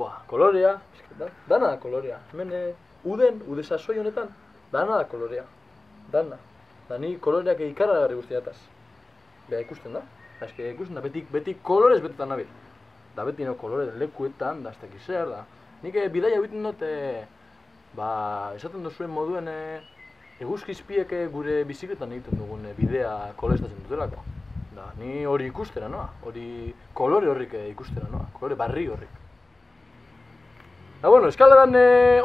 Buah, kolorea, dana da kolorea. Hemen ude sasoi honetan, dana da kolorea. Dana. Da ni koloreak ikaragarri guztiataz. Beha ikusten da. Eske ikusten da, beti kolorez betetan nabil. Da beti no kolorez lekuetan, da ez dakiz zer da. Nik bidaia egiten dut, esaten duzuen moduen eguzkizpiek gure bizikletan egiten dugun bidea koloreztatzen dutelako. Da, ni hori ikustera noa, hori kolore horrik ikustera noa, kolore barri horrik. Da, bueno, eskaladan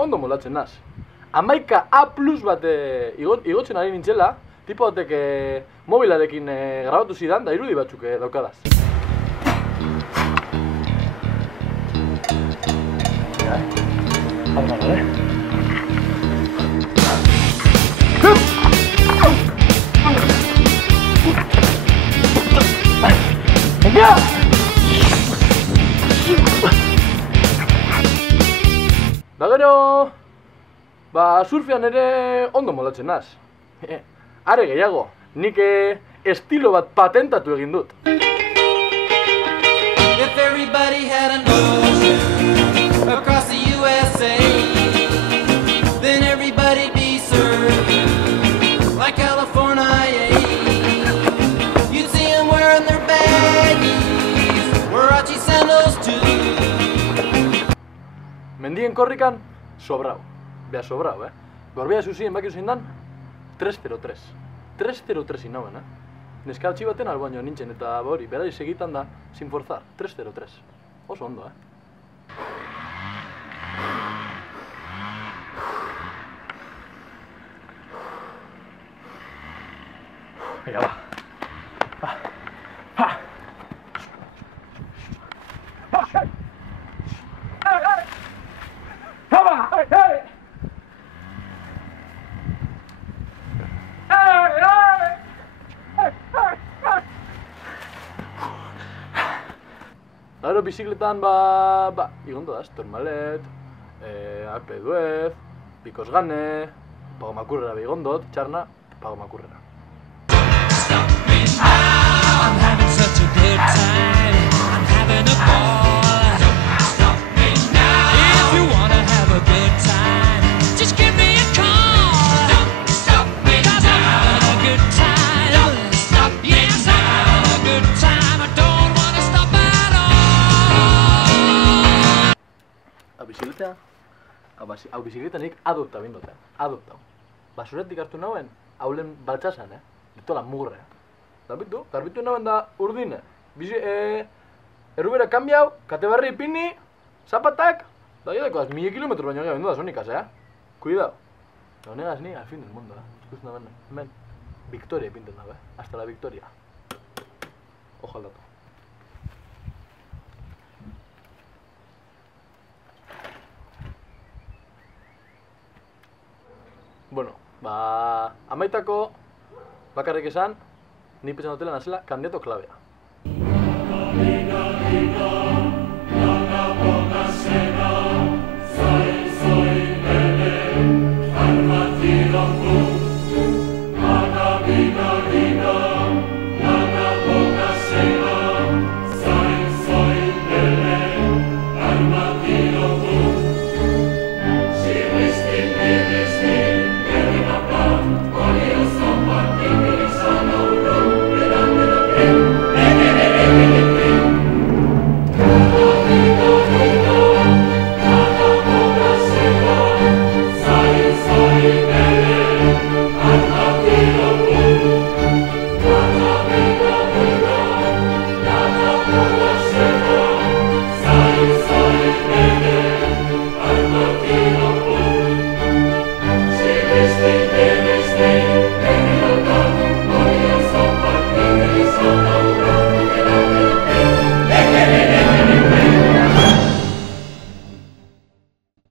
ondo moldatzen naz. 11A+ bat igotzen ari nintzela, tipo batek mobilarekin grabatu zidan, da irudi batzuk daukadaz. Da gero, surfean ere ondo moldatzen naz. Are gehiago, nik estilo bat patentatu egin dut. If everybody had an ocean across the USA, then everybody'd be surfing like California. You'd see them wearing their baggies, Warachi sandals too. Mendien korrikan, sobrau. Beha sobrau, Gorbea zuzien bakio zein dan, 303. 303 inauen, Neska altxi baten albaino nintzen eta hori, berari segitan da, sin forzar, 303. Oso ondo, Venga, va. Gero bizikletan, igondo daz, Tourmalet, Alpe d'Huez, Bikosgane, Pagomakurrera begondot, txarna, Pagomakurrera. I'm having such a good time, I'm having a ball. If you wanna have a good time, just give me a call. Don't stop me now. 'Cause I'm having a good time. Don't stop me now. Yes, I'm having a good time. I don't wanna stop at all. Hau bizikletan nik adopta bindote, adoptau. Basuretik hartu nauen, haulen baltsasan, ditola mugre. Da bitu, garbitu nauen da urdine. Errubera kambiau, kate barri ipini, zapatak, da jodekoaz, 1000 kilometro baino gehiago bindu da sonikaz, Cuidao. Da honegaz ni, al fin del mundo, Ikusten da hemen, Victoria ipinten da, Hasta la Victoria. Ojo al dato. Bueno, amaitako bakarrik esan, ni pentsan dutela nazela kandidato klabea.